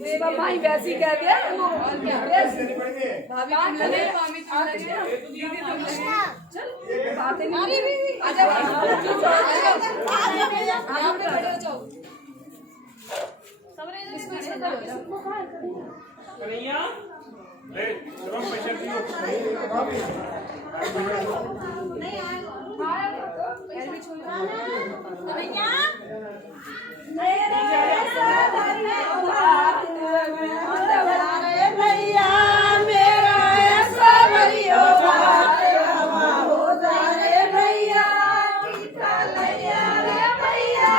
मेरा भाई वैसी कह दिया और क्या भाभी चले मामी चल बातें नहीं आ जाओ जाओ सबरे इसको छेदा हो जाओ कन्हैया ले तुम पैसे दियो नहीं आया यार भी छोड़ कन्हैया भैया मेरा ऐसा भैया हो जाए भैया टीका लैया रे भैया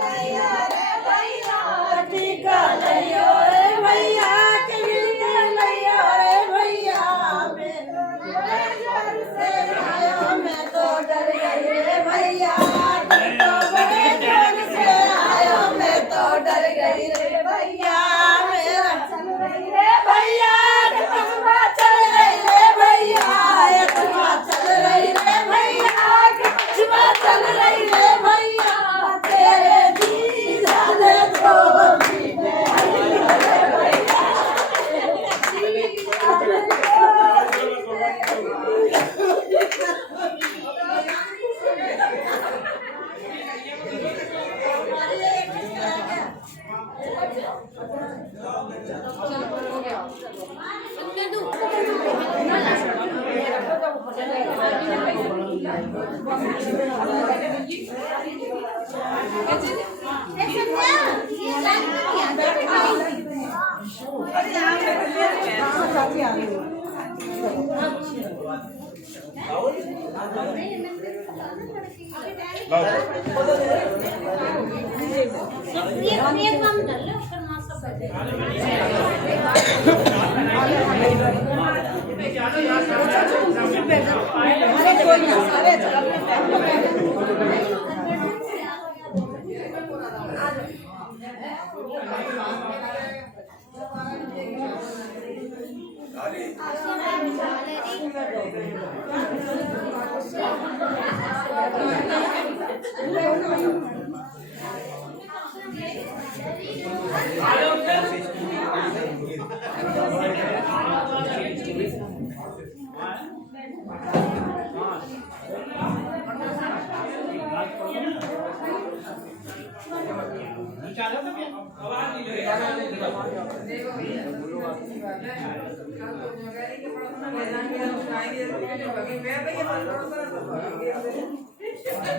लैया रे भैया टीका लैया रे भैया टीका लैया रे भैया मेरे घर से आया मैं तो डर गई रे भैया डर गई रे भैया मेरा चल रही रे भैया चल रही रे भैया चल रही रे भैया चल रही रे भैया तेरे जी जाने तो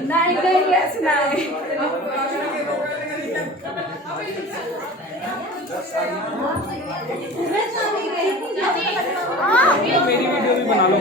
नहीं मेरी वीडियो भी बना लो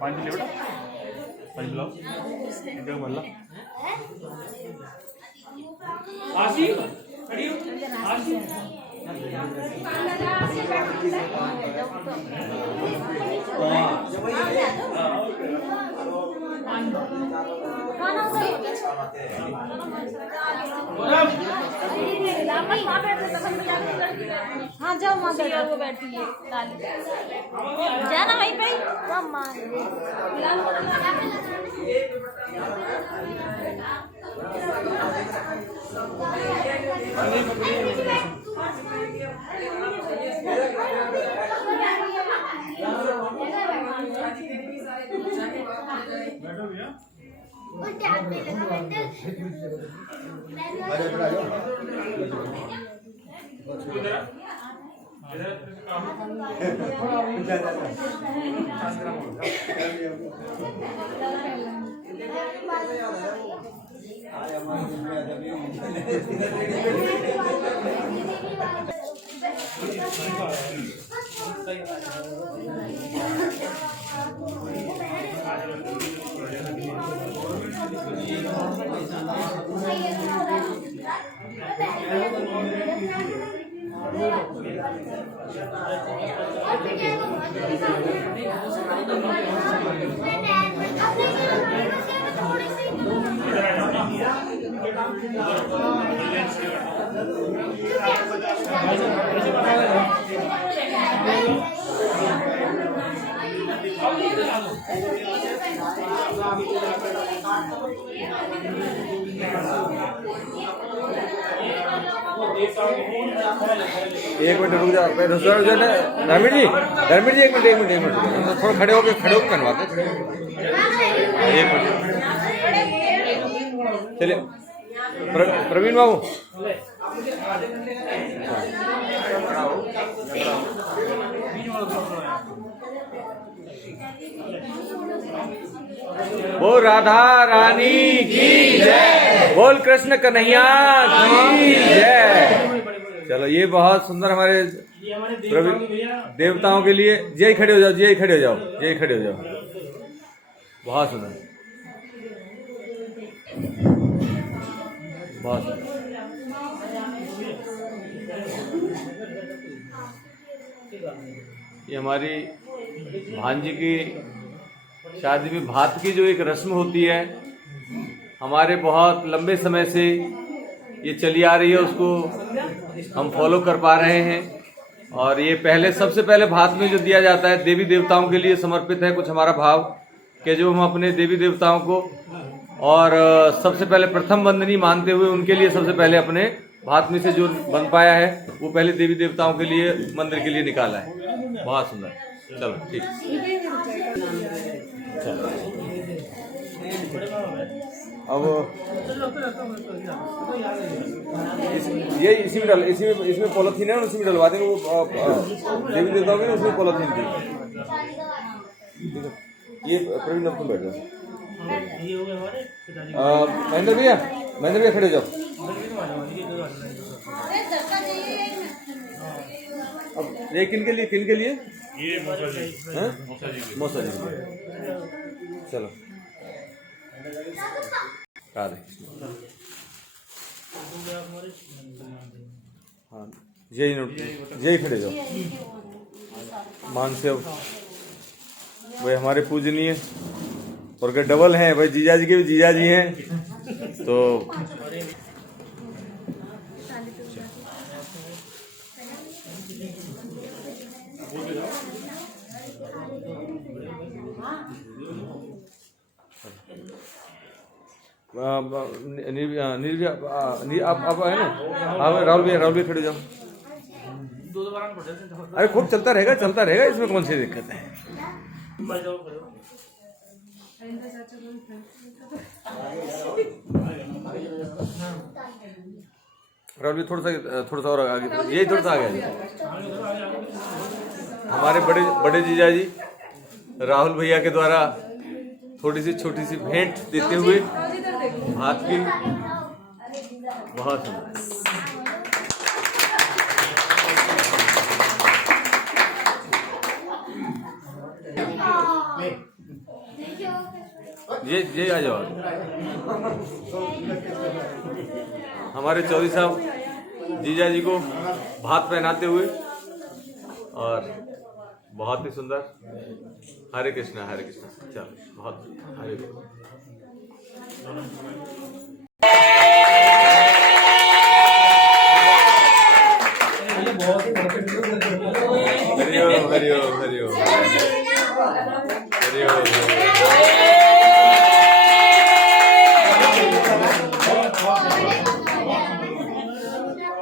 पानी ले बेटा पानी लो इधर बोला आशी खड़ी हो आशी हाँ जाओ माँ वो बैठी है जाना वहीं पे एक मिनट रुक जाओ, धर्मेंद्र जी, एक मिनट थोड़ा खड़े होके बनवाते। एक मिनट चलिए, प्रवीण बाबू बोल राधा रानी की जय, बोल कृष्ण कन्हैया की जय। चलो, ये बहुत सुंदर हमारे देवताओं के लिए। जय खड़े हो जाओ, जय खड़े हो जाओ, जय खड़े हो जाओ। बहुत सुंदर, बहुत सुंदर। ये हमारी भांजी की शादी में भात की जो एक रस्म होती है, हमारे बहुत लंबे समय से ये चली आ रही है, उसको हम फॉलो कर पा रहे हैं। और ये सबसे पहले भात में जो दिया जाता है देवी देवताओं के लिए समर्पित है। कुछ हमारा भाव कि जो हम अपने देवी देवताओं को और सबसे पहले प्रथम वंदनी मानते हुए उनके लिए सबसे पहले अपने भात में से जो बन पाया है वो पहले देवी देवताओं के लिए मंदिर के लिए निकाला है। बहुत सुंदर। चलो ठीक, चलो अब ये इसी में इसमें पॉलिथीन है, उसी में डलवा देंगे। वो देवी देवताओं के उसमें पॉलिथीन थी। ये प्रवीण अब तुम बैठ जाओ। महेंद्र भैया खड़े हो जाओ। अब ये किन के लिए ये मौसा जी। चलो राधे। हाँ, जय खड़े जाओ। मान से भाई हमारे पूजनीय और के डबल हैं भाई, जीजा जी के भी जीजा जी हैं तो आप है ना। राहुल भैया खड़े जाओ। अरे खूब चलता रहेगा, इसमें कौन सी दिक्कत है। राहुल भैया थोड़ा सा और आगे, यही थोड़ा सा आगे। हमारे बड़े जीजा जी राहुल भैया के द्वारा थोड़ी सी छोटी सी भेंट देते हुए हाथ की। बहुत ये आ जाओ। हमारे चौधरी साहब जीजा जी को भात पहनाते हुए और बहुत ही सुंदर। हरे कृष्णा हरे कृष्णा। चलो बहुत हरे कृष्णा। हरिओम हरिओम हरिओम हरिओम।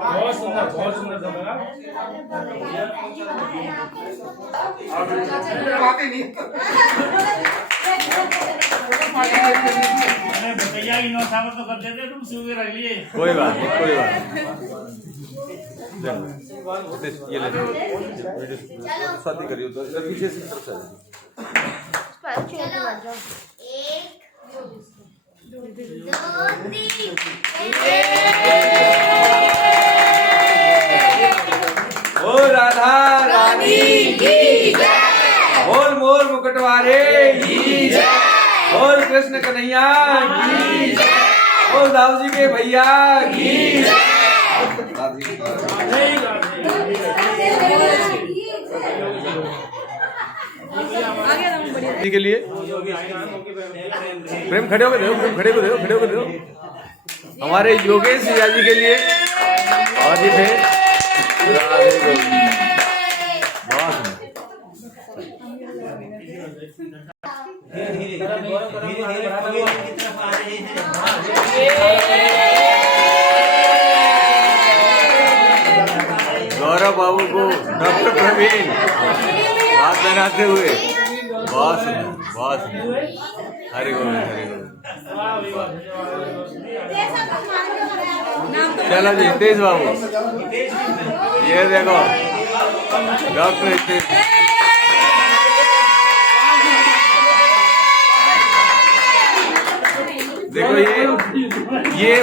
बहुत सुंदर भैया की नौसावर तो कर देते, तुम सुबह रख लिए। कोई बात नहीं। ये ले शादी करियो तो इधर पीछे से तरफ से। बोल राधा रानी की जय, बोल मोर मुकुट वाले की जय, बोल कृष्ण कन्हैया की जय, बोल दाऊ जी के भैया की जय। के लिए प्रेम खड़े होकर दो। हमारे योगेश जीजा जी के लिए और ये राधे गोविंद। बहुत गौरव बाबू को डॉक्टर प्रवीण हाथ पहनाते हुए बहुत सुंदर, बहुत सुंदर। हरि गोविंद, हरि गोविंद। चलो जी हितेश बाबू, ये देखो डॉक्टर हितेश। देखो ये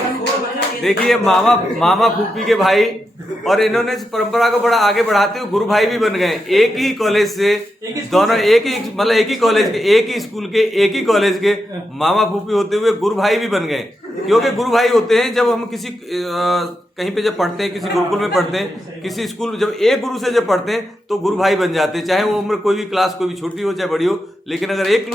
देखिए मामा फूफी के भाई, और इन्होंने इस परंपरा को बड़ा आगे बढ़ाते हुए गुरु भाई भी बन गए। एक ही कॉलेज से दोनों, एक ही मतलब एक ही कॉलेज के, एक ही स्कूल के, एक ही कॉलेज के मामा फूफी होते हुए गुरु भाई भी बन गए। क्योंकि गुरु भाई होते हैं जब हम किसी कहीं पे जब पढ़ते हैं, किसी गुरुकुल में पढ़ते हैं, किसी स्कूल जब एक गुरु से जब पढ़ते हैं तो गुरु भाई बन जाते हैं। चाहे वो उम्र कोई भी क्लास कोई भी छोटी हो चाहे बड़ी हो, लेकिन अगर एक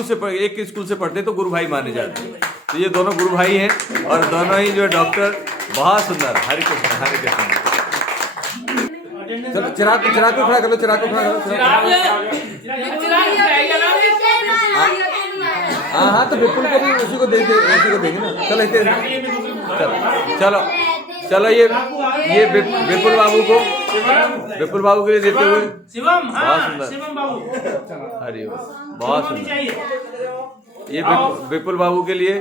स्कूल से पढ़ते हैं तो गुरु भाई माने जाते हैं। तो ये दोनों गुरु भाई हैं और दोनों ही जो है डॉक्टर। बहुत सुंदर। हरे कृष्ण, हरे कृष्ण। चलो चिराग को खड़ा कर लो, चिराग को खड़ा करो। हाँ तो बिल्कुल कभी उसी को देंगे ना। चलो चलो चलो ये विपुल बाबू के लिए देते हुए बहुत सुंदर। हरि ओम, बहुत सुंदर। ये विपुल बाबू के लिए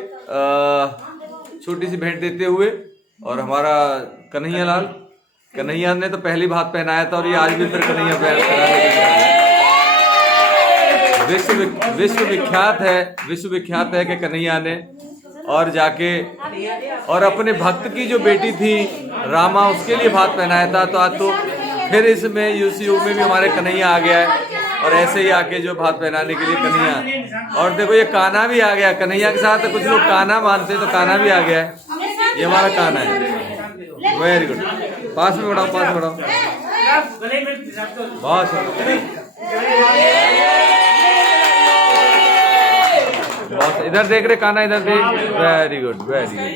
छोटी सी भेंट देते हुए, और हमारा कन्हैया ने तो पहली बात पहनाया था और ये आज भी फिर कन्हैया विश्व विख्यात है कि कन्हैया ने और जाके और अपने भक्त की जो बेटी थी रामा, उसके लिए भात पहनाया था। तो आज तो फिर इसमें यूसीयू में भी हमारे कन्हैया आ गया है, और ऐसे ही आके जो भात पहनाने के लिए कन्हैया। और देखो ये कान्हा भी आ गया कन्हैया के साथ। कुछ लोग कान्हा मानते हैं तो कान्हा भी आ गया है। ये हमारा कान्हा है। Very good. पास में बढ़ाओ। बहुत इधर देख रहे कान्हा, इधर देख। Very good, very good.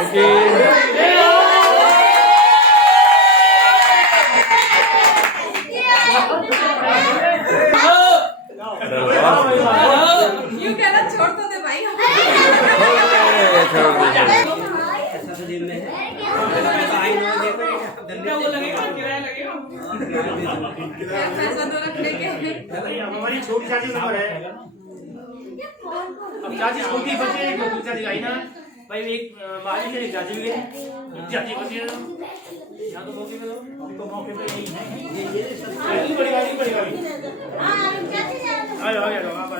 Okay छोड़ तो दे भाई। हमारी छोटी चाची नंबर है। अब चाची छोटी बच्चे एक दूसरी चाची आई ना भाई, एक माजी से एक चाची भी गई, चाची बच्ची है यहाँ तो मौके पे नहीं है। बड़ी गाड़ी आ जाओ आप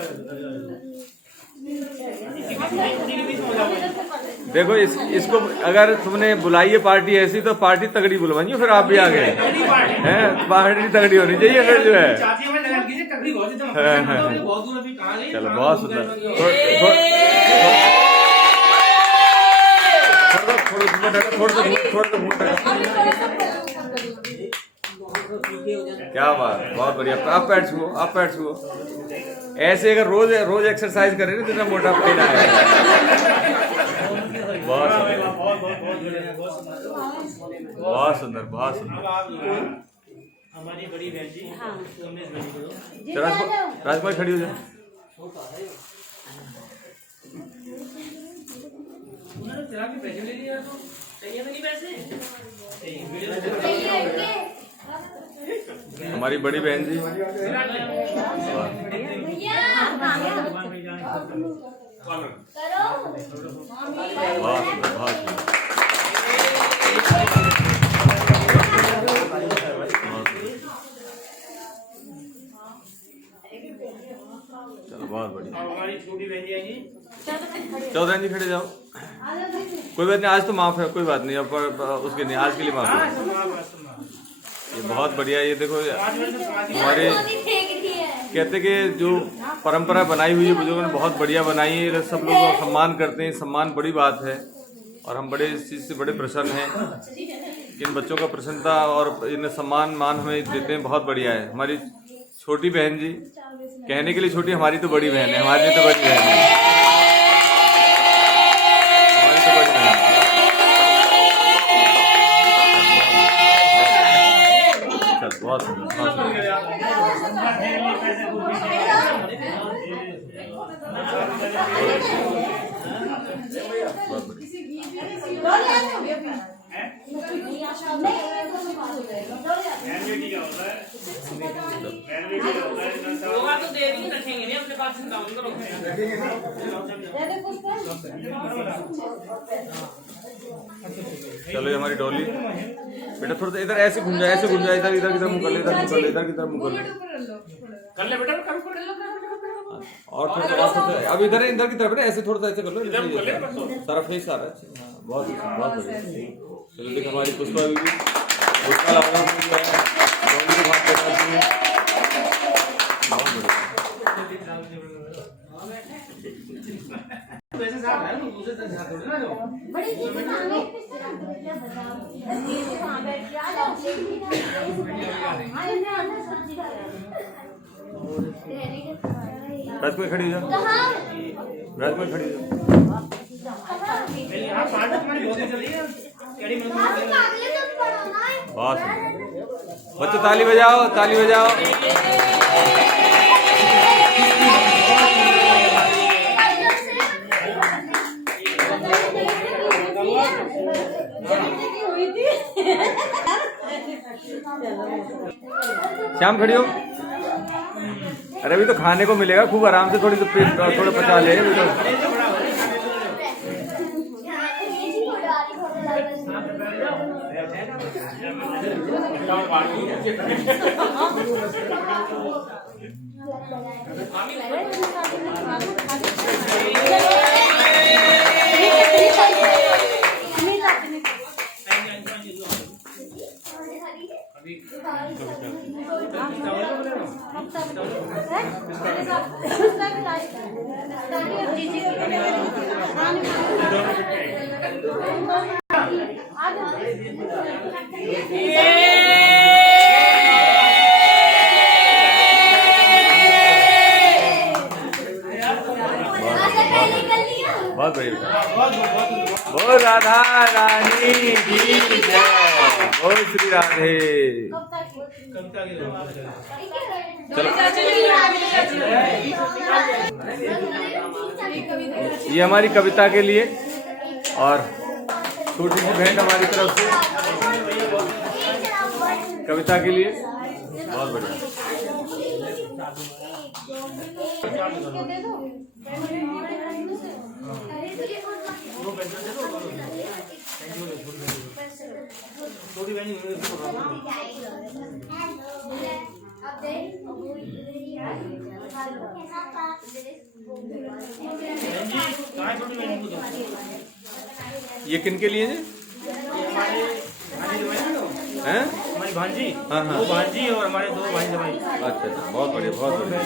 देखो इसको अगर तुमने बुलाई है पार्टी ऐसी तो पार्टी तगड़ी बुलवाइए, फिर आप भी आ गए हैं। पार्टी तगड़ी होनी चाहिए फिर जो है। चलो बहुत सुंदर। क्या बात, बहुत बढ़िया। आप पैर छुओ। ऐसे अगर रोज एक्सरसाइज करें ना तो इतना मोटा पेन आएगा। बहुत सुंदर। हमारी बड़ी बहन जी राजकुमार खड़ी हो जाए। हमारी बड़ी बहन जी चलो बहुत बढ़िया। हमारी छोटी बहन जी आएंगी। चौधरी जी खड़े जाओ। कोई बात नहीं, आज तो माफ है, कोई बात नहीं। अब उसके नहीं, आज के लिए माफ है। ये बहुत बढ़िया। ये देखो हमारे कहते कि जो परंपरा बनाई हुई है बुजुर्गों ने बहुत बढ़िया बनाई है। सब लोग सम्मान करते हैं, सम्मान बड़ी बात है और हम बड़े इस चीज़ से बड़े प्रसन्न हैं कि इन बच्चों का प्रसन्नता और इन्हें सम्मान मान हमें देते हैं। बहुत बढ़िया है। हमारी छोटी बहन जी, कहने के लिए छोटी, हमारी तो बड़ी बहन है, हमारी तो बड़ी बहन है, हमारी तो बड़ी बहन है। चल, बहुत सुंदर, बहुत होगा तो दे दी, रखेंगे नहीं अपने पास, चलो ये हमारी डॉली। बेटा थोड़ा सा इधर ऐसे घूम जाए, ऐसे घूम जाए, इधर इधर की तरफ मुंह कर ले, इधर मुंह कर ले, इधर की तरफ मुंह कर ले। कर ले बेटा, कर और थोड़ा सा अब इधर है, इधर की तरफ है, ऐसे थोड़ा सा ऐसे कर लो, सारा फेस आ रहा है। बहुत बहुत बढ़िया। चलो देख हमारी पुष्पा भी, पुष्पा लावड़ा जो है डॉली को भाग करती है, बहुत बढ़िया। वैसे साथ है ना, दूसरे से साथ थोड़ी ना जो बड़ी जी के सामने बताओ कहां बैठ के आ जाओ। हां इन्हें अंदर सब्जी रात में खड़ी हो जाओ, रात में खड़ी हो जाओ। मेरी हां पार्ट तुम्हारी बहुत चली है, केडी में बहुत बच्चों ताली बजाओ, ताली बजाओ। श्याम खड़ी हो। अरे अभी तो खाने को मिलेगा खूब आराम से, थोड़ी तो पेट थोड़ा पचा ले। बहुत बढ़िया। बोल राधा रानी की जय, बोल श्री राधे। ये हमारी कविता के लिए और छोटी सी भेंट हमारी तरफ से कविता के लिए। बहुत बढ़िया। ये किन के लिए हैं? हमारी भांजी, हाँ हाँ, वो भांजी और हमारे दो भाई जमाई। अच्छा अच्छा, बहुत बढ़िया, बहुत बढ़िया।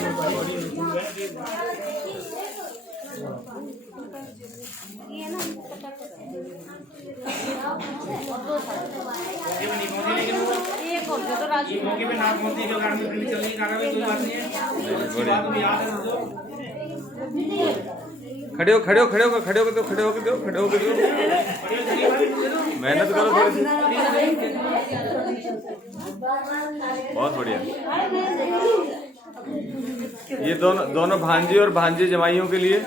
ये मौके पे नाक मोती के गाड़ी में चल रही कार्रवाई, कोई बात नहीं है, बात भी याद है मुझे। खड़े हो, खड़े हो, खड़े हो, खड़े हो, खड़े हो, खड़े हो, खड़े हो, मेहनत करो थोड़ी सी। बहुत बढ़िया। ये दोनों भांजी और भांजे जमाइयों के लिए,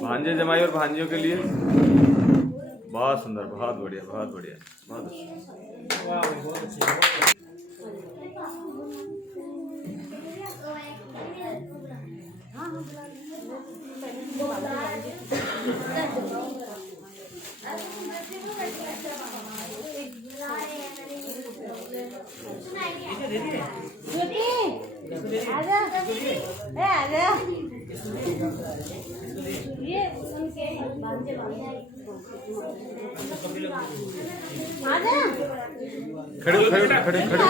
भांजे जमाई और भांजियों के लिए। बहुत सुंदर, बहुत बढ़िया, बहुत बढ़िया, बहुत अच्छा। खड़े खड़े खड़े खड़े।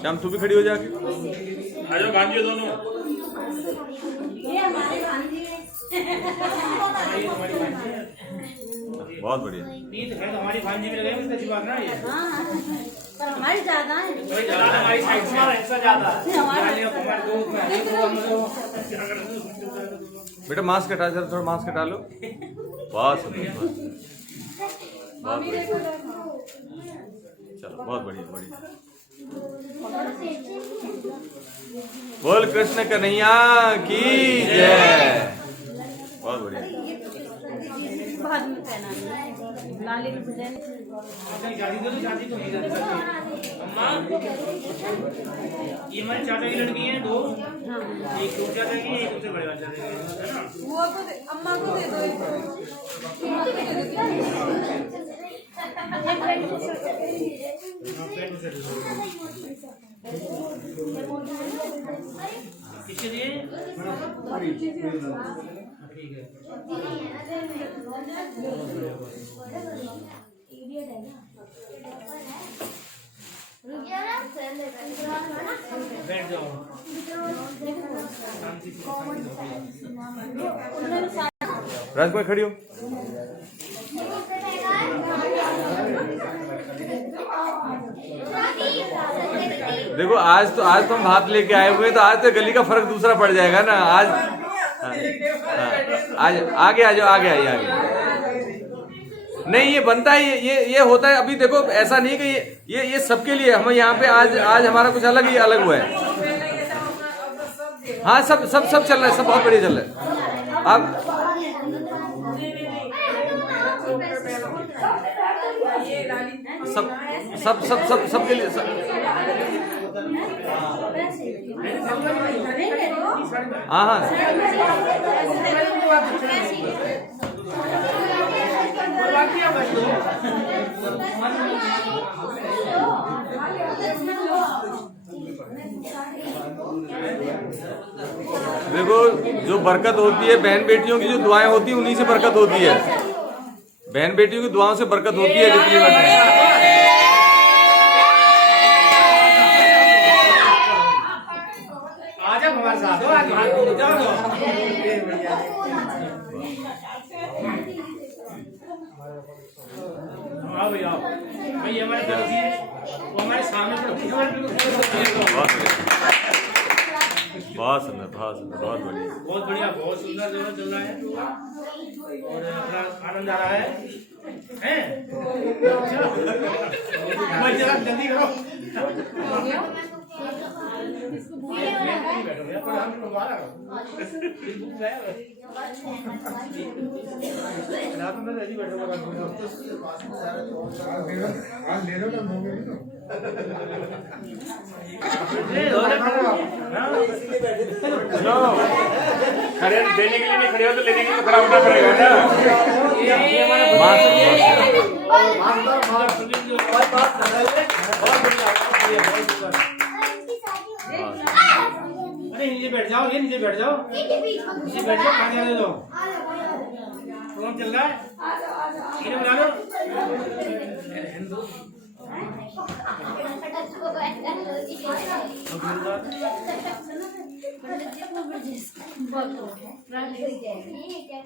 श्याम तू भी खड़ी हो जाके। आ जाओ भांजे दोनों। ये हमारे भांजी है। बहुत बढ़िया। ईद है तो हमारी भांजी भी लगे इसमें अच्छी बात ना ये। हाँ, पर हमारी ज्यादा है। थोड़ी ज्यादा हमारी साइड से ऐसा ज्यादा बेटा मास्क हटा, जरा थोड़ा मास्क हटा लो। बहुत सुंदर, बहुत बढ़िया। चलो बहुत बढ़िया बढ़िया। बोल कृष्ण कन्हैया की जय। बहुत बढ़िया। बाद में पहना लाली दुल्हन। शादी तो नहीं करती अम्मा। ये हमारे चाचा की लड़की है दो, एक छोटे चाचा की, एक उससे बड़े चाचा की, है ना? वो को अम्मा को दे दो। किसके लिए? ठीक है। बैठ जाओ। राजकुमार खड़ी हो। देखो आज तो हम भात लेके आए हुए हैं, तो आज तो गली का फर्क दूसरा पड़ जाएगा ना आज। आज आगे आ जाओ, आगे आइए आगे। नहीं ये बनता है, ये होता है। अभी देखो ऐसा नहीं कि ये सबके लिए हम यहाँ पे आज हमारा कुछ अलग ही अलग हुआ है। हाँ सब चल रहा है, सब बहुत बढ़िया चल रहा है। अब सबके लिए हाँ हाँ देखो जो बरकत होती है बहन बेटियों की, जो दुआएं होती है उन्हीं से बरकत होती है। बहन बेटियों की दुआओं से बरकत होती है जितनी बात। आजा हमारे साथ हो, आज आओ भैया भाई हमारे पड़ोसी है, वो हमारे सामने पड़ोसी बहुत सुंदर बहुत बढ़िया। बहुत बढ़िया, बहुत सुंदर जगह चल रहा है और अपना आनंद आ रहा है हैं? भाई जरा जल्दी करो। खड़े देने के लिए नहीं खड़े हो तो लेने के लिए खड़ा होना पड़ेगा ना। अरे नीचे बैठ जाओ, ये नीचे बैठ जाओ, नीचे बैठ जाओ, खाने दे दो। प्रोग्राम चल रहा है, इन्हें बुला लो।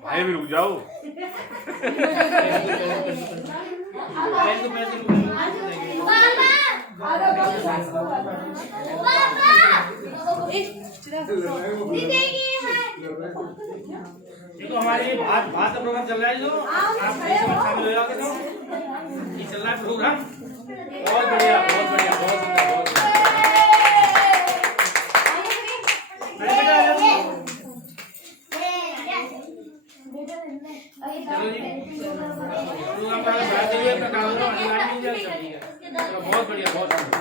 भाई भी रुक जाओ। देखो हमारे भात का प्रोग्राम चल रहा है, जो आप शामिल हो जाओगे तो ये चल रहा है प्रोग्राम। बहुत बढ़िया, बहुत बढ़िया, बहुत सुंदर, बहुत सुंदर। चलो जी, प्रोग्राम का साथ हुए अपना काम करो, अनिवार्य नहीं है, बहुत बढ़िया, बहुत सुंदर।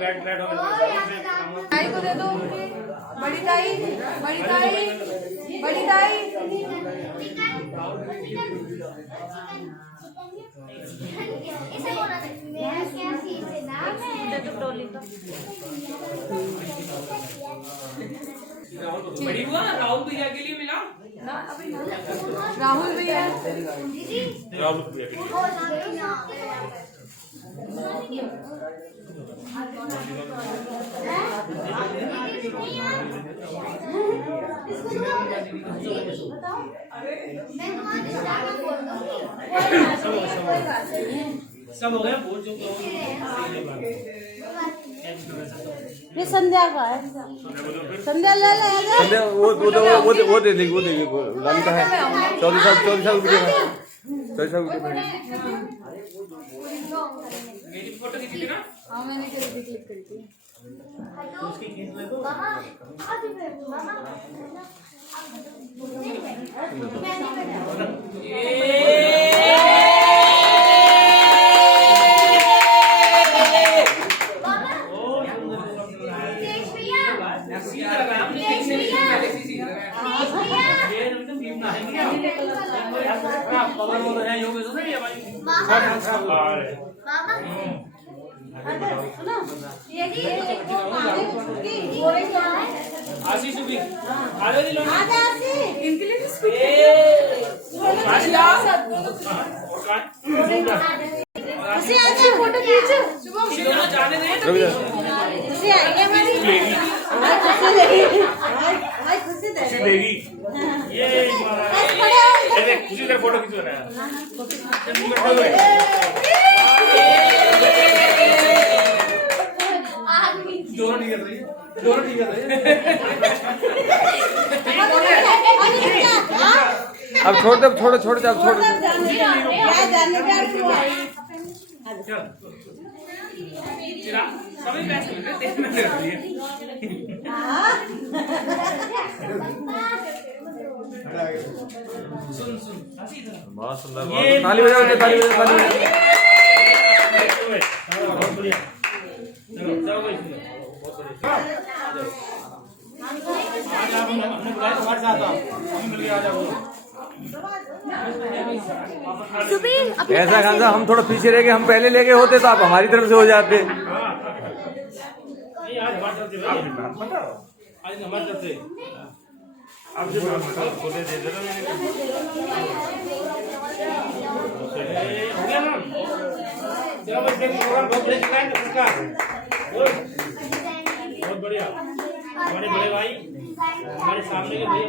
बैठ ताई को दे दो, बड़ी ताई, बड़ी ताई, बड़ी ताई। बड़ी हुआ राहुल भैया के लिए मिला। राहुल भैया, राहुल भैया सब हो गया बोल जो ये संध्या का है। संध्या ले ले संध्या वो दे देगी, वो देगी, ललिता है 24 साल रुपये का, 24 साल रुपये। मेरी फोटो खींची थी ना? हाँ मैंने क्लिक करी थी। उसकी खींच ले तो आशीष भी आगे लो इनके लिए फोटो खींच जाने दे खुशी आई है हमारी खुशी देगी ये देख खुशी का फोटो खींच रहा है दोनों ठीक है अब छोड़ दे, छोड़ दे, अब छोड़ दे। सभी पैसे मिल रहे देखने दे रही है सुन बहुत सुंदर, ताली बजाओ, ताली बजाओ, ताली बजाओ। बहुत बढ़िया चलो भाई आज आप हमने बुलाया तुम्हारे साथ आप हम मिल के आ जाओ ऐसा खासा हम थोड़ा पीछे रह गए, हम पहले लेके होते तो आप हमारी तरफ से हो जाते। नहीं आज हमारे तरफ से भाई आज हमारे तरफ से आप जो खोले दे दे हो गया ना चलो बस एक प्रोग्राम बहुत बढ़िया चला है नमस्कार बहुत बढ़िया हमारे बड़े भाई हमारे सामने के भैया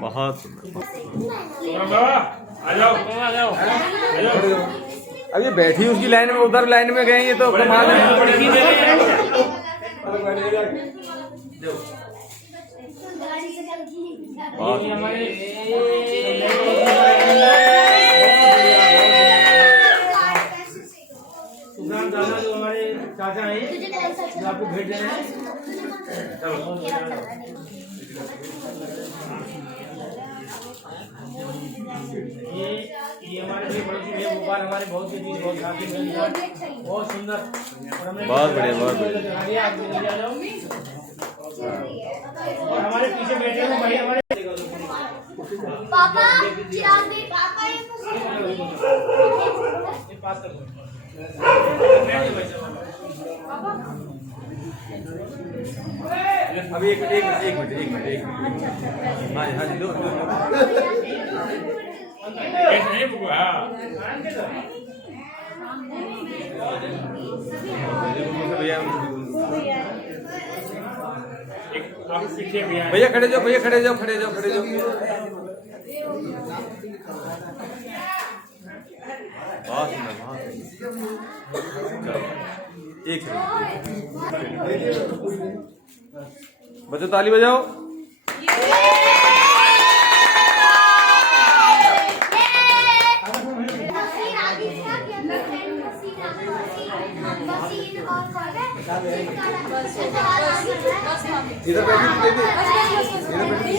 बहुत बहुत अब ये बैठी उसकी लाइन में, उधर लाइन में गए, ये तो कमाल है। सुशांत दादा जो हमारे चाचा हैं जो आपको भेज रहे हैं ये हमारे लिए बड़ी चीज है भोपाल हमारे बहुत सी चीज बहुत खाती है बहुत सुंदर और हमने बहुत बढ़िया, बहुत बढ़िया। आप भी आ जाओ और हमारे पीछे बैठे हुए भाई हमारे पापा चिराग दे पापा ये पास कर अभी एक मिनट हाँ जी दो नहीं बुआ भैया खड़े जाओ, भैया खड़े जाओ, खड़े जाओ। बहुत सुंदर, बहुत सुंदर। एक बच्चों ताली बजाओ। इधर बैठी, इधर बैठी।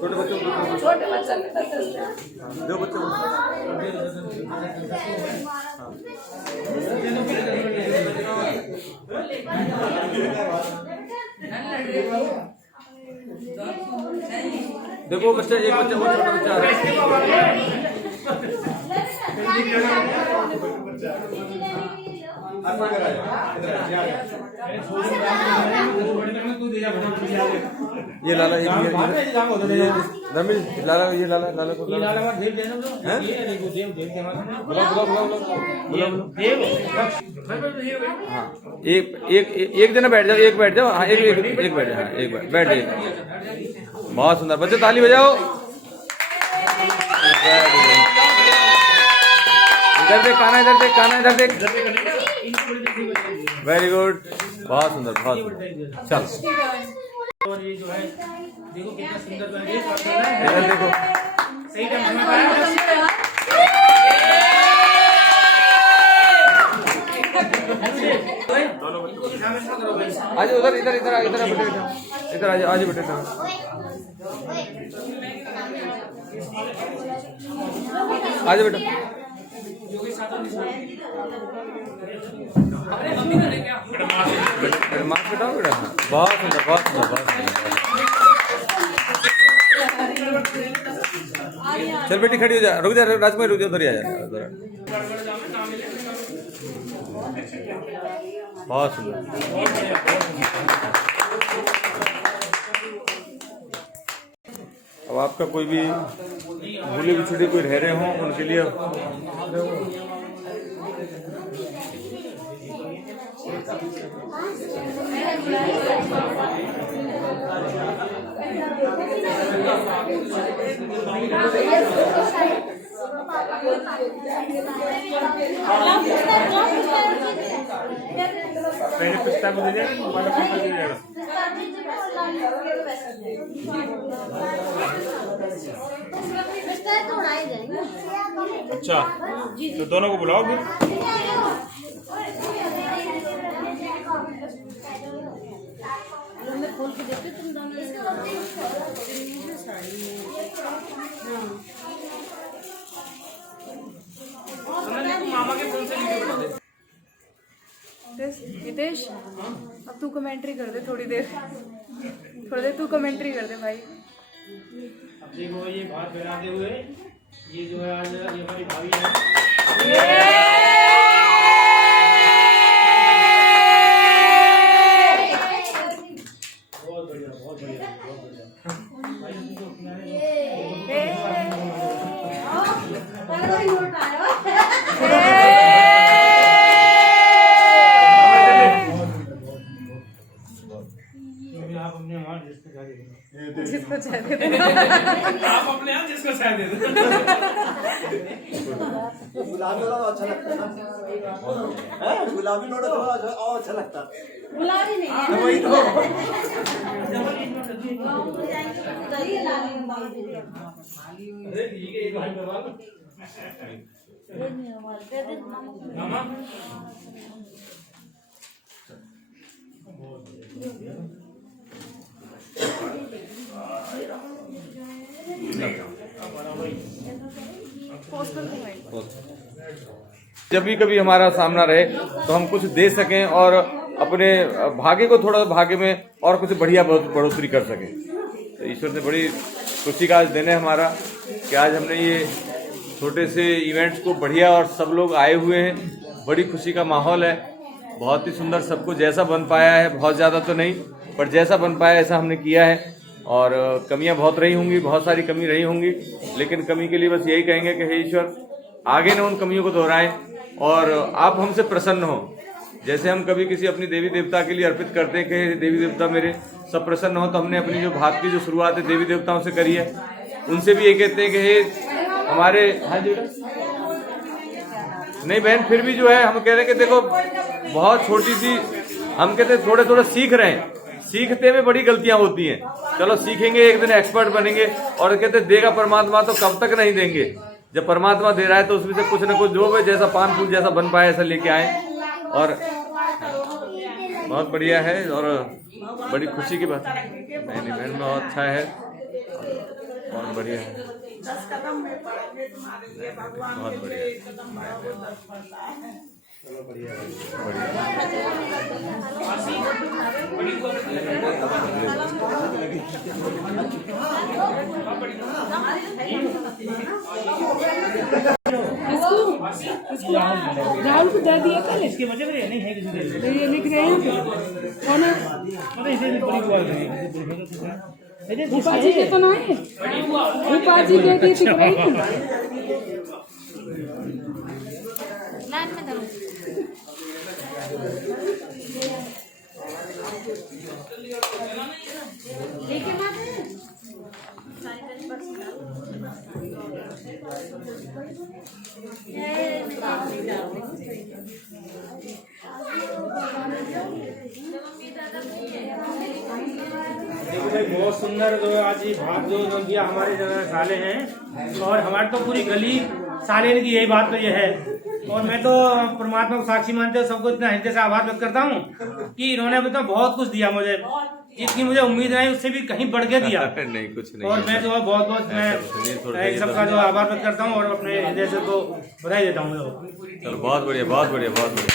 छोटे बच्चों को दो बच्चों को देखो बच्चा, एक बच्चा, वो छोटा बच्चा ये लाला, ये रमेश लाला, ये लाला को हाँ, एक जना बैठ जाओ, एक बैठ जाओ, हाँ एक बैठ जाओ, हाँ एक बैठ जाइए। बहुत सुंदर बच्चे, ताली बजाओ। इधर देख काना, इधर देख काना, इधर देख। वेरी गुड, बहुत सुंदर, बहुत सुंदर। चल और ये जो है देखो कितना सुंदर बना है, इधर देखो। सही टाइम में पाया। आज उधर, इधर इधर इधर बेटे, इधर आज आज बेटे, आज बेटा। मास्क हटाओ बेटा। बहुत सुंदर, बहुत सुंदर, बहुत सुंदर। चल बेटी खड़ी हो जा, रुक जा राजकुमार, रुक जा, उधर ही आ जा। बहुत सुंदर। अब आपका कोई भी भूले बिछड़े कोई रह रहे हों, उनके लिए पहले पिस्ता को दे दिया, मोबाइल को दे दिया। अच्छा, तो दोनों को बुलाओ फिर। खोल के देखते तुम मामा के फोन से वीडियो बना दे। हितेश, अब तू कमेंट्री कर दे थोड़ी देर तू कमेंट्री कर दे भाई। अब देखो ये भात बनाते हुए, ये जो है आज ये हमारी भाभी है। बहुत बढ़िया, बहुत बढ़िया, बहुत बढ़िया। आप अपने वहाँ जिसको चाय दे दो, जिसको चाहे आप अपने यहाँ जिसको चाय दे दो। गुलाबी वाला अच्छा लगता है ना, गुलाबी नोट थोड़ा और अच्छा लगता है। गुलाबी नहीं है, वही तो। अरे ठीक है, ये भाई करवा लो। मामा जब भी कभी हमारा सामना रहे तो हम कुछ दे सकें और अपने भाग्य को थोड़ा भाग्य में और कुछ बढ़िया बढ़ोतरी कर सकें। तो ईश्वर ने बड़ी खुशी का आज दिन है हमारा कि आज हमने ये छोटे से इवेंट्स को बढ़िया, और सब लोग आए हुए हैं, बड़ी खुशी का माहौल है। बहुत ही सुंदर, सबको जैसा बन पाया है, बहुत ज़्यादा तो नहीं पर जैसा बन पाया ऐसा हमने किया है। और कमियां बहुत रही होंगी, बहुत सारी कमी रही होंगी, लेकिन कमी के लिए बस यही कहेंगे कि हे ईश्वर आगे न उन कमियों को दोहराएं और आप हमसे प्रसन्न हो। जैसे हम कभी किसी अपनी देवी देवता के लिए अर्पित करते हैं कि देवी देवता मेरे सब प्रसन्न हो, तो हमने अपनी जो भात की जो शुरुआत है देवी देवताओं से करी है, उनसे भी ये कहते हैं कि हे हमारे, हाँ जी नहीं बहन, फिर भी जो है हम कह रहे हैं कि देखो बहुत छोटी सी, हम कहते हैं थोड़े थोड़े सीख रहे हैं, सीखते में बड़ी गलतियां होती हैं। चलो सीखेंगे, एक दिन एक्सपर्ट बनेंगे। और कहते देगा परमात्मा तो कब तक नहीं देंगे, जब परमात्मा दे रहा है तो उसमें से कुछ न कुछ जो है जैसा पान फूल जैसा बन पाए ऐसा लेके आए। और बहुत बढ़िया है और बड़ी खुशी की बात। नहीं बहन बहुत अच्छा है, बहुत बढ़िया है, बहुत बढ़िया, बढ़िया। राहुल को दे दिया कल इसके बच्चे मेरे नहीं है किसी के तो ये लिख रहे हैं कौन है मतलब इसे भी बड़ी बुआ है भूपा जी के तो नहीं भूपा जी के दिख रही है लाइन में धरो लेके मत देखो भाई बहुत सुंदर जो आज ये भात जो दिया हमारे जो साले हैं और हमारे तो पूरी गली सालेन की यही बात तो ये है और मैं तो परमात्मा को साक्षी मानते हुए सबको इतना हृदय से आभार व्यक्त करता हूँ कि इन्होंने भी तो बहुत कुछ दिया मुझे जितनी मुझे उम्मीद नहीं उससे भी कहीं बढ़ के दिया नहीं कुछ नहीं और मैं जो बहुत बहुत मैं सबका जो आभार व्यक्त करता हूँ और अपने हृदय से तो बधाई देता हूँ चलो बहुत बढ़िया बहुत बढ़िया बहुत बढ़िया।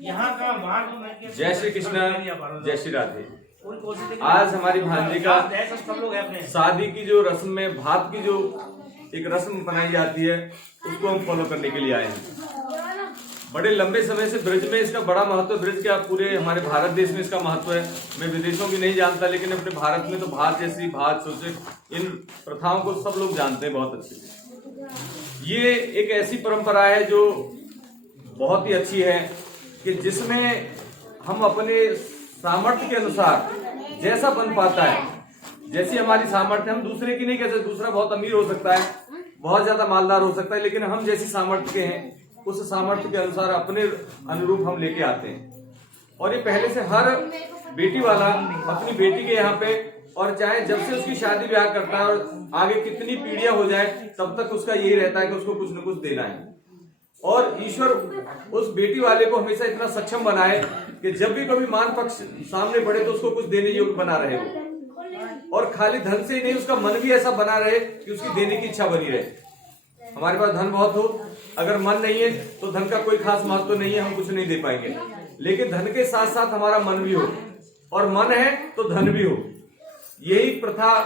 यहाँ का मार्ग जय श्री कृष्ण जय श्री राधे। आज हमारी भांजी का सब लोग हैं अपने शादी की जो रस्म में भात की जो एक रस्म बनाई जाती है उसको हम फॉलो करने के लिए आए हैं। बड़े लंबे समय से ब्रज में इसका बड़ा महत्व है। ब्रज क्या पूरे हमारे भारत देश में इसका महत्व है। मैं विदेशों की नहीं जानता लेकिन अपने भारत में तो भात जैसी भात सोचे इन प्रथाओं को सब लोग जानते हैं बहुत अच्छे से। ये एक ऐसी परंपरा है जो बहुत ही अच्छी है कि जिसमें हम अपने सामर्थ्य के अनुसार जैसा बन पाता है, जैसी हमारी सामर्थ्य, हम दूसरे की नहीं कह सकते। दूसरा बहुत अमीर हो सकता है, बहुत ज्यादा मालदार हो सकता है, लेकिन हम जैसी सामर्थ्य के हैं उस सामर्थ्य के अनुसार अपने अनुरूप हम लेके आते हैं। और ये पहले से हर बेटी वाला अपनी बेटी के यहाँ पे, और चाहे जब से उसकी शादी ब्याह करता है और आगे कितनी पीढ़ियां हो जाए तब तक उसका यही रहता है कि उसको कुछ न कुछ देना है। और ईश्वर उस बेटी वाले को हमेशा इतना सक्षम बनाए कि जब भी कभी मान पक्ष सामने पड़े तो उसको कुछ देने योग्य बना रहे हो। और खाली धन से ही नहीं, उसका मन भी ऐसा बना रहे कि उसकी देने की इच्छा बनी रहे। हमारे पास धन बहुत हो, अगर मन नहीं है तो धन का कोई खास महत्व नहीं है, हम कुछ नहीं दे पाएंगे। लेकिन धन के साथ साथ हमारा मन भी हो, और मन है तो धन भी हो। यही प्रथा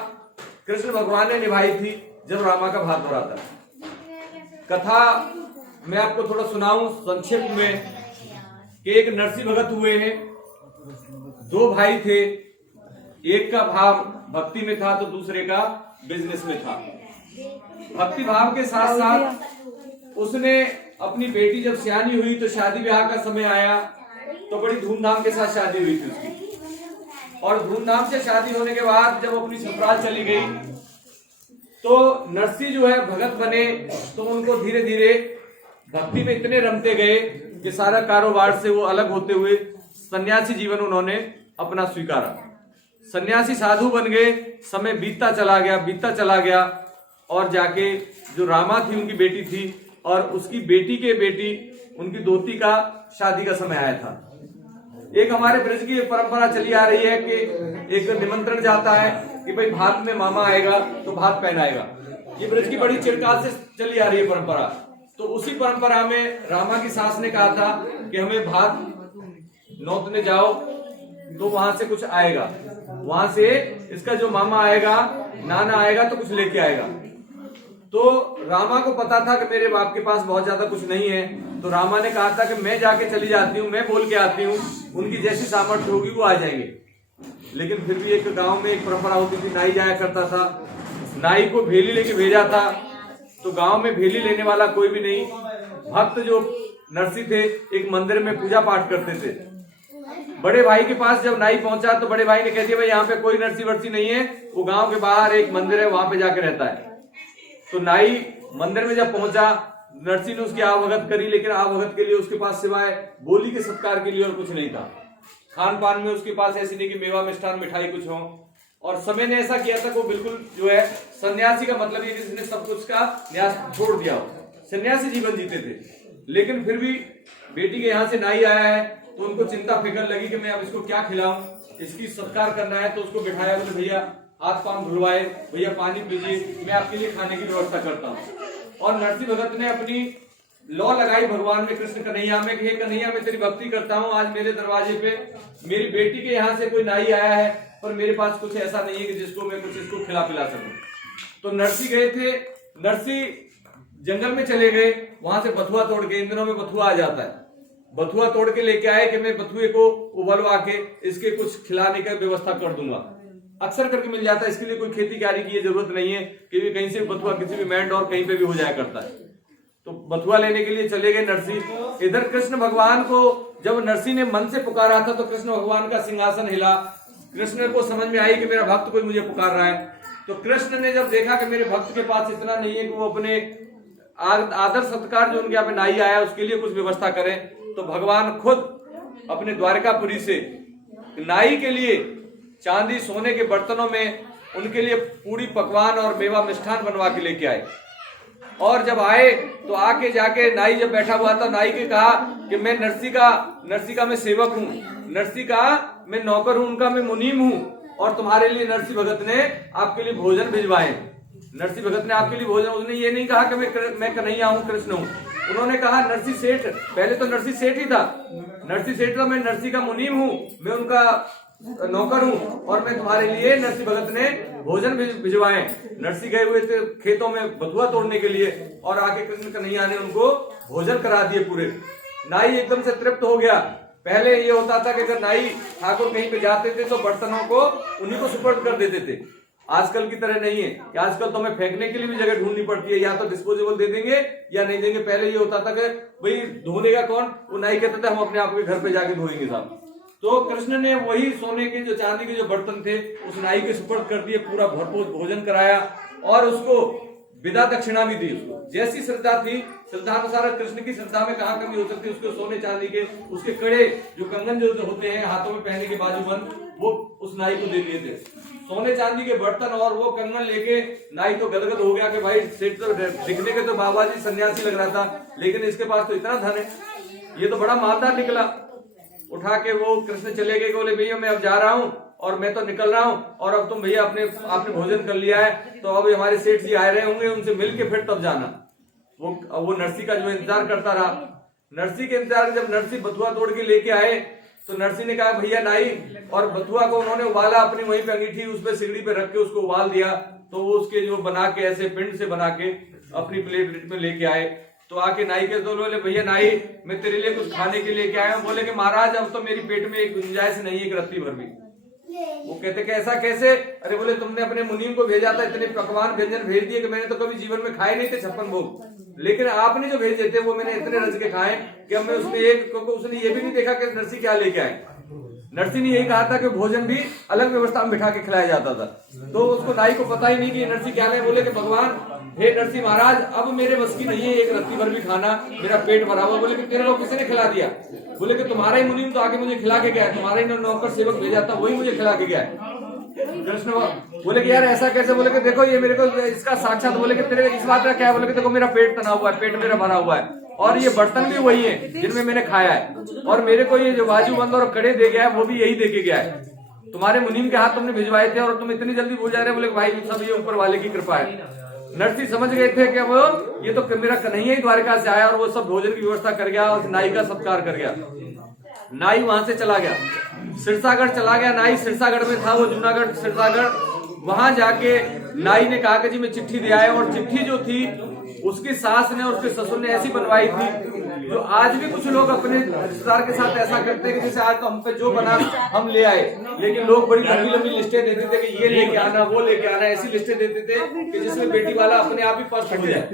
कृष्ण भगवान ने निभाई थी जब रामा का भात हो रहा था। कथा मैं आपको थोड़ा सुनाऊं संक्षेप में कि एक नरसिंह भगत हुए हैं। दो भाई थे, एक का भाव भक्ति में था तो दूसरे का बिजनेस में था। भक्ति भाव के साथ साथ उसने अपनी बेटी जब सियानी हुई तो शादी ब्याह का समय आया तो बड़ी धूमधाम के साथ शादी हुई थी उसकी। और धूमधाम से शादी होने के बाद जब अपनी ससुराल चली गई तो नरसिंह जो है भगत बने, तो उनको धीरे धीरे भक्ति में इतने रमते गए कि सारा कारोबार से वो अलग होते हुए सन्यासी जीवन उन्होंने अपना स्वीकारा। सन्यासी साधु बन गए। समय बीतता चला गया और जाके जो रामा थी उनकी बेटी थी और उसकी बेटी के बेटी उनकी दोती का शादी का समय आया था। एक हमारे ब्रज की परंपरा चली आ रही है कि एक निमंत्रण जाता है कि भाई भात में मामा आएगा तो भात पहनाएगा। ये ब्रज की बड़ी चिरकाल से चली आ रही है परंपरा। तो उसी परंपरा में रामा की सास ने कहा था कि हमें भात नौतने जाओ तो वहां से कुछ आएगा, वहां से इसका जो मामा आएगा, नाना आएगा तो कुछ लेके आएगा। तो रामा को पता था कि मेरे बाप के पास बहुत ज्यादा कुछ नहीं है, तो रामा ने कहा था कि मैं जाके चली जाती हूँ, मैं बोल के आती हूँ, उनकी जैसी सामर्थ्य होगी वो आ जाएंगे। लेकिन फिर भी एक गांव में एक परंपरा होती थी, नाई जाया करता था, नाई को भेली लेके भेजा था। तो गांव में भेली लेने वाला कोई भी नहीं। भक्त जो नरसिंह थे एक मंदिर में पूजा पाठ करते थे। बड़े भाई के पास जब नाई पहुंचा तो बड़े भाई ने कह दिया भाई यहाँ पे कोई नरसिंह वर्सी नहीं है, वो गांव के बाहर एक मंदिर है वहां पे जाके रहता है। तो नाई मंदिर में जब पहुंचा, नरसिंह ने उसकी आवभगत करी, लेकिन आवभगत के लिए उसके पास सिवाय बोली के सत्कार के लिए और कुछ नहीं था। खान पान में उसके पास ऐसी नहीं कि मेवा मिष्ठान मिठाई कुछ हो। और समय ने ऐसा किया था कि वो बिल्कुल जो है सन्यासी का मतलब ये जिसने सब कुछ का न्यास छोड़ दिया हो, सन्यासी जीवन जीते थे। लेकिन फिर भी बेटी के यहाँ से नाई आया है तो उनको चिंता फिक्र लगी कि मैं अब इसको क्या खिलाऊं, इसकी सत्कार करना है। तो उसको बिठाया, बोले भैया हाथ पांव धुलवाए, भैया पानी पीजिए, मैं आपके लिए खाने की व्यवस्था करता हूँ। और नरसिंह भगत ने अपनी लौ लगाई भगवान में, कृष्ण कन्हैया में कि हे कन्हैया मैं तेरी भक्ति करता हूँ, आज मेरे दरवाजे पे मेरी बेटी के यहाँ से कोई नाई आया है पर मेरे पास कुछ ऐसा नहीं है कि जिसको मैं कुछ इसको खिला पिला सकूं। तो नरसी गए थे, नरसी जंगल में चले गए, वहां से बथुआ तोड़ के, इन दिनों में बथुआ आ जाता है, बथुआ तोड़ के लेके आए कि मैं बथुए को उबलवा के इसके कुछ खिलाने का व्यवस्था कर दूंगा। अक्सर करके मिल जाता है, इसके लिए कोई खेती कार्य की जरूरत नहीं है कि कहीं से बथुआ किसी भी मैंड और कहीं पे भी हो जाया करता है। तो बथुआ लेने के लिए चले गए नरसी। इधर कृष्ण भगवान को जब नरसी ने मन से पुकारा था तो कृष्ण भगवान का सिंहासन हिला। कृष्ण को समझ में आई कि मेरा भक्त कोई मुझे पुकार रहा है। तो कृष्ण ने जब देखा कि मेरे भक्त के पास इतना नहीं है कि वो अपने आदर सत्कार जो उनके यहाँ पे नाई आया उसके लिए कुछ व्यवस्था करें, तो भगवान खुद अपने द्वारकापुरी से नाई के लिए चांदी सोने के बर्तनों में उनके लिए पूरी पकवान और मेवा मिष्ठान बनवा के लेके आए। और जब आए तो आके जाके नाई जब बैठा हुआ था, नाई के कहा कि मैं नरसी का मैं सेवक हूँ, नरसी का मैं नौकर हूँ, उनका मैं मुनीम हूँ, और तुम्हारे लिए नरसी भगत ने आपके लिए भोजन भिजवाए। नरसी भगत ने आपके लिए भोजन, उसने ये नहीं कहा कि मैं कन्हैया हूँ, कृष्ण हूँ। उन्होंने कहा नरसी सेठ, पहले तो नरसी सेठ ही था, नरसी सेठ था, मैं नरसी का मुनीम हूँ, मैं उनका नौकर हूँ, और मैं तुम्हारे लिए नरसी भगत ने भोजन भिजवाए। नरसी गए हुए थे खेतों में बथुआ तोड़ने के लिए, और आके कृष्ण कन्हैया ने उनको भोजन करा दिए पूरे। नाई एकदम से तृप्त हो गया। पहले ये होता था कि अगर नाई ठाकुर कहीं पे जाते थे तो बर्तनों को उन्हीं को सुपर्द कर देते थे। आजकल की तरह नहीं है कि आजकल तो हमें फेंकने के लिए भी जगह ढूंढनी पड़ती है, या तो डिस्पोजेबल दे देंगे या नहीं देंगे। पहले ये होता था कि भाई धोने का कौन, वो नाई कहते थे हम अपने आप के घर पे जाके धोएंगे साहब। तो कृष्ण ने वही सोने के जो चांदी के जो बर्तन थे उस नाई के सुपर्द कर दिए, पूरा भरपूर भोजन कराया, और उसको विदा दक्षिणा भी दी। उसको जैसी श्रद्धा थी, श्रद्धानुसार कृष्ण की श्रद्धा में कहाँ कमी हो सकती है, उसको सोने चांदी के उसके कड़े जो कंगन जो होते हैं हाथों में पहनने के बाजूबंद, वो उस नाई को दे दिए थे। सोने चांदी के बर्तन और वो कंगन लेके नाई तो गदगद हो गया कि भाई सेठ तो दिखने के तो बाबा जी सन्यासी लग रहा था, लेकिन इसके पास तो इतना धन है, ये तो बड़ा मालदार निकला। उठा के वो कृष्ण चले गए, बोले भैया मैं अब जा रहा हूँ और मैं तो निकल रहा हूँ, और अब तुम भैया आपने भोजन कर लिया है, तो अब हमारे सेठ जी आ रहे होंगे, उनसे मिल के फिर तब जाना। वो नरसी का जो इंतजार करता रहा। नरसी के इंतजार, जब नरसी बथुआ तोड़ के लेके आए तो नरसी ने कहा भैया नाई, और बथुआ को उन्होंने उबाला, अपनी वहीं पे अंगीठी उस पे सिगड़ी पे रख के उसको उबाल दिया। तो वो उसके जो बना के ऐसे पिंड से बना के अपनी प्लेट में लेके आए। तो आके नाई के तो बोले भैया नाई मैं तेरे लिए कुछ खाने के लेके आया हूँ। बोले कि महाराज अब तो मेरी पेट में एक गुंजाइश नहीं है, एक रत्ती भर भी। वो कहते कि ऐसा कैसे? अरे बोले तुमने अपने मुनीम को भेजा था, इतने पकवान व्यंजन भेज दिए कि मैंने तो कभी जीवन में खाए नहीं थे 56 भोग, लेकिन आपने जो भेजे थे वो मैंने इतने रज के खाए कि अब मैं उसने ये भी नहीं देखा कि नरसी क्या लेके आए। नरसी ने यही कहा था कि भोजन भी अलग व्यवस्था में बिठा के खिलाया जाता था। तो उसको नाई को पता ही नहीं कि नरसी क्या है। बोले कि भगवान हे नरसी महाराज अब मेरे बस की नहीं है एक रत्ती भर भी खाना, मेरा पेट भरा हुआ। बोले कि तेरे लोग किसने खिला दिया? बोले कि तुम्हारा ही मुनीम तो आके मुझे खिला के गया, तुम्हारा ही नौकर सेवक भेजा था वही मुझे खिला के गया। कृष्ण बोले कि यार ऐसा कैसे? बोले कि देखो ये मेरे को इसका साक्षात। बोले कि तेरे इस बात का क्या है? बोले कि देखो मेरा पेट तना हुआ है, पेट मेरा भरा हुआ है, और ये बर्तन भी वही है जिनमें मैंने खाया है, और मेरे को ये जो बाजूबंद और कड़े दे गया है वो भी यही दे के गया है। तुम्हारे मुनीम के हाथ तुमने भिजवाए थे और तुम इतनी जल्दी भूल जा रहे। बोले भाई सब ये ऊपर वाले की कृपा है। नरसी समझ गए थे कि अब ये तो मेरा कन्हैया ही द्वारका से आया, और वो सब भोजन की व्यवस्था कर गया और नाई का सत्कार कर गया। नाई वहां से चला गया, सिरसागढ़ चला गया। नाई सिरसागढ़ में था, वो जूनागढ़ सिरसागढ़। वहां जाके नाई ने कहा कि जी मैं चिट्ठी दे आया, और चिट्ठी जो थी उसकी सास ने और उसके ससुर ने ऐसी बनवाई थी जो आज भी कुछ लोग अपने रिश्तेदार के साथ ऐसा करते हैं कि जैसे आज तो हम पे जो बना हम ले आए, लेकिन लोग बड़ी लंबी लंबी लिस्टें देते थे कि ये लेके आना वो लेके आना। ऐसी लिस्टें देते थे कि जिसमें बेटी वाला अपने आप ही फर्स्ट हो जाए,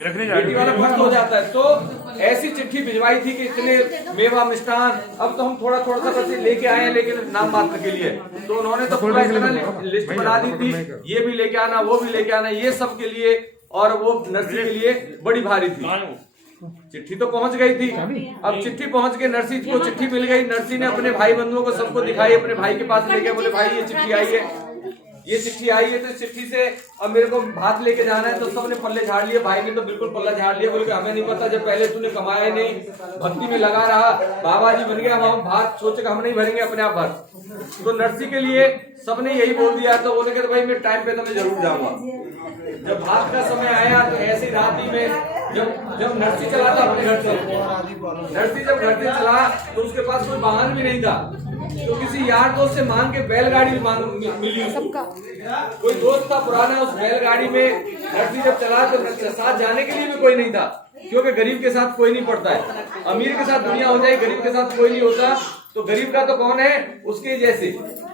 बेटी वाला फर्स्ट हो जाता है। तो ऐसी चिट्ठी भिजवाई थी कि इतने मेवा मिष्ठान, अब तो हम थोड़ा सा बस लेके आए हैं लेकिन नाम मात्र के लिए। तो उन्होंने तो पूरा इतना लिस्ट बना दी थी, ये भी लेके आना वो भी लेके आना, ये सब के लिए, और वो नरसी के लिए बड़ी भारी थी। चिट्ठी तो पहुंच गई थी। अब चिट्ठी पहुंच के नरसी को चिट्ठी मिल गई। नरसी ने अपने भाई बंधुओं को सबको दिखाई, अपने भाई के पास ले गए। बोले भाई ये चिट्ठी आई है, ये चिट्ठी आई है, तो चिट्ठी से अब मेरे को भात लेके जाना है। तो सबने पल्ले झाड़ लिए, भाई ने तो बिल्कुल पल्ला झाड़ लिया। बोले हमें नहीं पता, जब पहले तूने कमाया ही नहीं, भक्ति में लगा रहा, बाबा जी बन गया, हम भात सोचे हम नहीं भरेंगे अपने आप भर। तो नरसी के लिए सबने यही बोल दिया। तो बोले कि भाई मैं टाइम पे तो मैं जरूर जाऊंगा। जब भात का समय आया तो ऐसी रात्रि में जब नरसी चला था अपने घर से, नरसी जब घर से चला तो उसके पास कोई वाहन भी नहीं था। तो किसी यार दोस्त से मांग के बैलगाड़ी मिली उसको। सबका कोई दोस्त था पुराना, उस बैलगाड़ी में नर्सी जब चला तो साथ जाने के लिए भी कोई नहीं था, क्योंकि गरीब के साथ कोई नहीं पड़ता है। अमीर के साथ दुनिया हो जाए, गरीब के साथ कोई नहीं होता। तो गरीब का तो कौन है, उसके जैसे।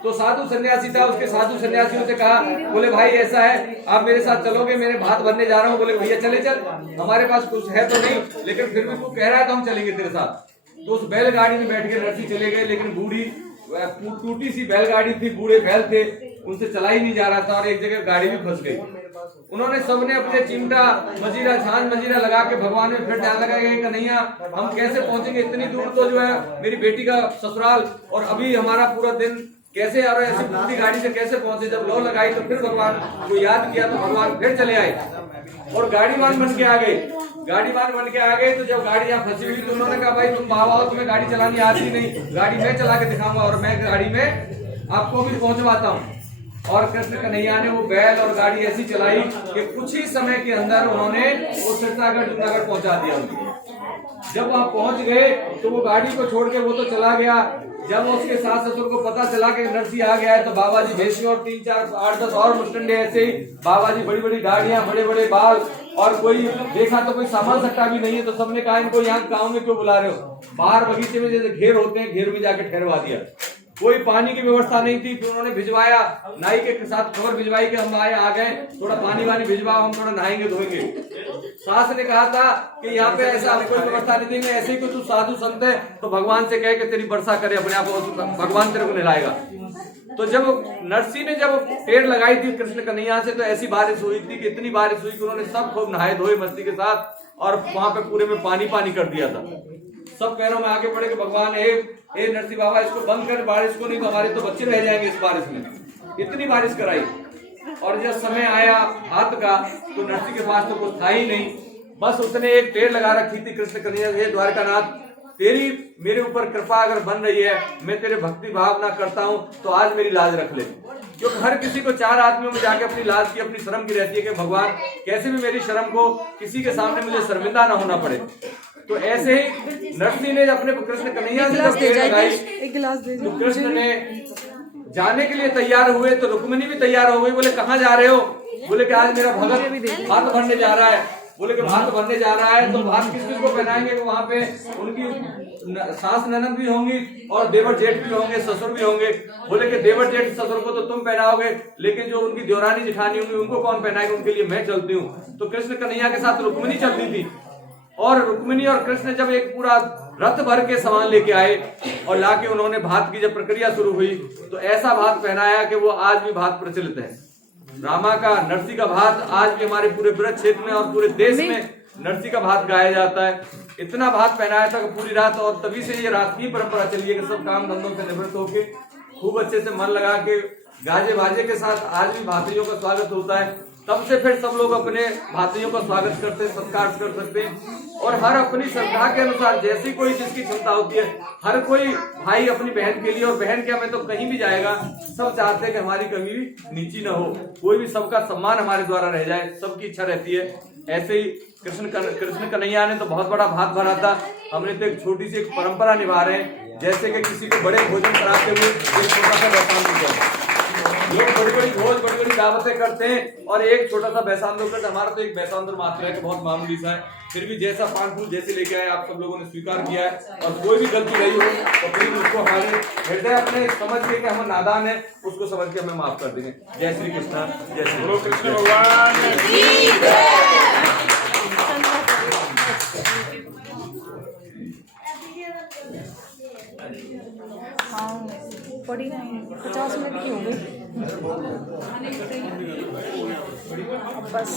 तो साधु सन्यासी था, उसके साधु सन्यासियों से कहा, बोले भाई ऐसा है, आप मेरे साथ चलोगे, मेरे भात भरने जा रहा हूँ। बोले भैया चले चल, हमारे पास कुछ है तो नहीं, लेकिन फिर भी तू कह रहा है तो हम चलेंगे तेरे साथ। तो उस बैलगाड़ी में बैठ के नरसी चले गए, लेकिन बूढ़ी टूटी सी बैलगाड़ी थी, बूढ़े बैल थे, उनसे चला ही नहीं जा रहा था और एक जगह गाड़ी भी फंस गई। उन्होंने सबने अपने चिमटा मजीरा छान मजीरा लगा के भगवान में फिर ध्यान लगाया कि कन्हैया हम कैसे पहुंचेंगे इतनी दूर, तो जो है मेरी बेटी का ससुराल और अभी हमारा पूरा दिन कैसे आ रहा है, ऐसी पूरी गाड़ी से कैसे पहुंचे। जब लौ लगाई तो फिर भगवान को याद किया तो भगवान फिर चले आए और गाड़ीवान बन के आ गए। गाड़ीवान बन के आ गए तो जब गाड़ी यहाँ फंसी हुई तो उन्होंने कहा भाई तुम बाबा हो, तुम्हें गाड़ी चलानी आती नहीं, गाड़ी मैं चला के दिखाऊंगा और मैं गाड़ी में आपको भी पहुंचवाता हूँ। और कृष्ण कन्हैया ने वो बैल और गाड़ी ऐसी चलाई कि कुछ ही समय के अंदर उन्होंने वो सिरसागर जूनागढ़ पहुंचा दिया उनको। जब वहां पहुंच गए तो वो गाड़ी को छोड़ के वो तो चला गया। जब उसके सास ससुर को पता चला कि नरसी आ गया है तो बाबा जी भेषी और 3 4 8 10 और मुस्टंडे ऐसे ही, बाबा जी बड़ी बड़ी दाढ़ियां, बड़े बड़े बाल, और कोई देखा तो कोई संभाल सकता भी नहीं है। तो सबने कहा इनको यहाँ गाँव में क्यों बुला रहे हो, बाहर बगीचे में जैसे घेर होते हैं, घेर में जाके ठहरवा दिया। कोई पानी की व्यवस्था नहीं थी, फिर उन्होंने भिजवाया, नाई के साथ खबर भिजवाई कि हम आ गए, थोड़ा पानी वानी भिजवाओ, हम थोड़ा नहाएंगे धोएंगे। सास ने कहा था कि यहाँ पे ऐसा कोई व्यवस्था नहीं थी, मैं ऐसे ही कोई तू साधु संत है तो भगवान से कहे कि तेरी वर्षा करे अपने आप, भगवान तेरे को नहलाएगा। तो जब नरसी ने जब पेड़ लगाई थी कृष्ण कन्हैया से तो ऐसी बारिश हुई थी कि इतनी बारिश हुई कि उन्होंने सब खूब नहाए धोए मस्ती के साथ, और वहां पे पूरे में पानी पानी कर दिया था। सब पैरों में आगे बढ़े कि भगवान हे नरसी बाबा इसको बंद कर बारिश को, नहीं तो हमारे तो बच्चे रह जाएंगे इस बारिश में। इतनी बारिश कराई और जब समय आया हाथ का तो नरसी के पास तो कुछ था ही नहीं, बस उसने एक पेड़ लगा रखी थी कृष्ण कन्हैया, हे द्वारकानाथ तेरी मेरे ऊपर कृपा अगर बन रही है, मैं तेरे भक्ति भावना करता हूँ तो आज मेरी लाज रख ले। क्योंकि हर किसी को 4 आदमियों में जाके अपनी लाज की अपनी शर्म की रहती है कि भगवान कैसे भी मेरी शर्म को किसी के सामने मुझे शर्मिंदा ना होना पड़े। तो ऐसे ही नरसी ने अपने कृष्ण कन्हैया से जब पेड़ लगाई तो कृष्ण ने जाने के लिए तैयार हुए तो रुक्मिणी भी तैयार हो गई। बोले कहाँ जा रहे हो, बोले कि आज मेरा भगत भात भरने जा रहा है। बोले कि भात भरने जा रहा है तो भात किस किस को पहनाएंगे, वहां पे उनकी सास ननद भी होंगी और देवर जेठ भी होंगे, ससुर भी होंगे। बोले कि देवर जेठ ससुर को तो तुम पहनाओगे, लेकिन जो उनकी देवरानी जिठानी होंगी उनको कौन पहनाएगा, उनके लिए मैं चलती हूँ। तो कृष्ण कन्हैया के साथ रुक्मिणी चलती थी और रुक्मिणी और कृष्ण जब एक पूरा रथ भर के सामान लेके आए और लाके उन्होंने भात की जब प्रक्रिया शुरू हुई तो ऐसा भात पहनाया कि वो आज भी भात प्रचलित है। रामा का नरसी का भात आज भी हमारे पूरे ब्रज क्षेत्र में और पूरे देश में नरसी का भात गाया जाता है। इतना भात पहनाया था कि पूरी रात, और तभी से ये रात की परंपरा चली है कि सब काम धंधों से निवृत्त होके खूब अच्छे से मन लगा के गाजे बाजे के साथ आज भी भातियों का स्वागत होता है। तब से फिर सब लोग अपने भातियों का स्वागत करते, सत्कार कर सकते हैं और हर अपनी श्रद्धा के अनुसार जैसी कोई जिसकी क्षमता होती है, हर कोई भाई अपनी बहन के लिए, और बहन क्या मैं तो कहीं भी जाएगा सब चाहते हैं कि हमारी कमी भी नीची न हो, कोई भी सबका सम्मान हमारे द्वारा रह जाए, सबकी इच्छा रहती है। ऐसे ही कृष्ण कन्हैया ने तो बहुत बड़ा भात भरा था, हमने तो एक छोटी सी एक परंपरा निभा रहे हैं, जैसे कि किसी को बड़े भोजन कराते हुए एक छोटा सा बैसांदू करते। लोग बड़ी बड़ी भोज बड़ी बड़ी दावतें करते हैं और एक छोटा सा बैसांदू करते। हमारा तो एक बैसांदू मात्र है कि बहुत मामूली सा है, फिर भी जैसा पान फूल जैसे लेके आए आप सब लोगों ने स्वीकार किया है। और कोई भी गलती रही हो तो प्लीज उसको हमारे हृदय अपने समझ के कि हम नादान है उसको समझ के हमें माफ कर देंगे। जय श्री कृष्ण, जय श्री कृष्ण भगवान। पड़ी नहीं 50 मिनट की हो गई बस।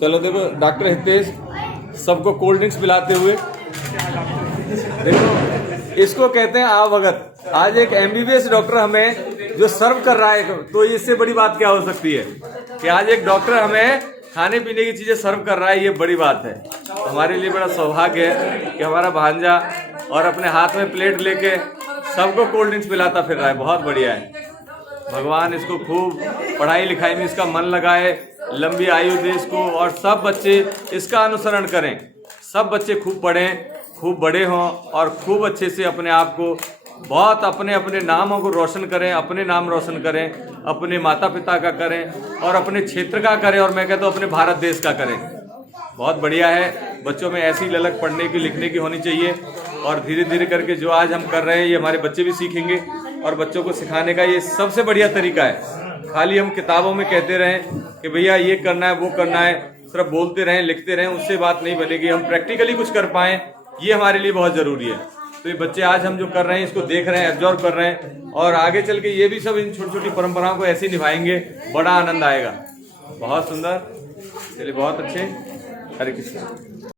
चलो देखो डॉक्टर हितेश सबको कोल्ड ड्रिंक्स पिलाते हुए, देखो इसको कहते हैं आवभगत। आज एक MBBS डॉक्टर हमें जो सर्व कर रहा है, तो इससे बड़ी बात क्या हो सकती है कि आज एक डॉक्टर हमें खाने पीने की चीजें सर्व कर रहा है, ये बड़ी बात है। हमारे लिए बड़ा सौभाग्य है कि हमारा भांजा और अपने हाथ में प्लेट लेके सबको कोल्ड ड्रिंक्स पिलाता फिर रहा है, बहुत बढ़िया है। भगवान इसको खूब पढ़ाई लिखाई में इसका मन लगाए, लंबी आयु दे इसको, और सब बच्चे इसका अनुसरण करें, सब बच्चे खूब पढ़ें, खूब बड़े हों और खूब अच्छे से अपने आप को बहुत अपने अपने नामों को रोशन करें, अपने नाम रोशन करें, अपने माता पिता का करें और अपने क्षेत्र का करें और मैं कहता हूँ अपने भारत देश का करें। बहुत बढ़िया है, बच्चों में ऐसी ललक पढ़ने की लिखने की होनी चाहिए और धीरे धीरे करके जो आज हम कर रहे हैं ये हमारे बच्चे भी सीखेंगे और बच्चों को सिखाने का ये सबसे बढ़िया तरीका है। खाली हम किताबों में कहते रहें कि भैया ये करना है वो करना है, सिर्फ बोलते रहें लिखते रहें, उससे बात नहीं बनेगी। हम प्रैक्टिकली कुछ कर पाएँ ये हमारे लिए बहुत ज़रूरी है। तो ये बच्चे आज हम जो कर रहे हैं इसको देख रहे हैं, एब्जॉर्व कर रहे हैं और आगे चल के ये भी सब इन छोटी छोटी परंपराओं को ऐसे निभाएंगे, बड़ा आनंद आएगा। बहुत सुंदर, चलिए बहुत अच्छे। हरे कृष्ण।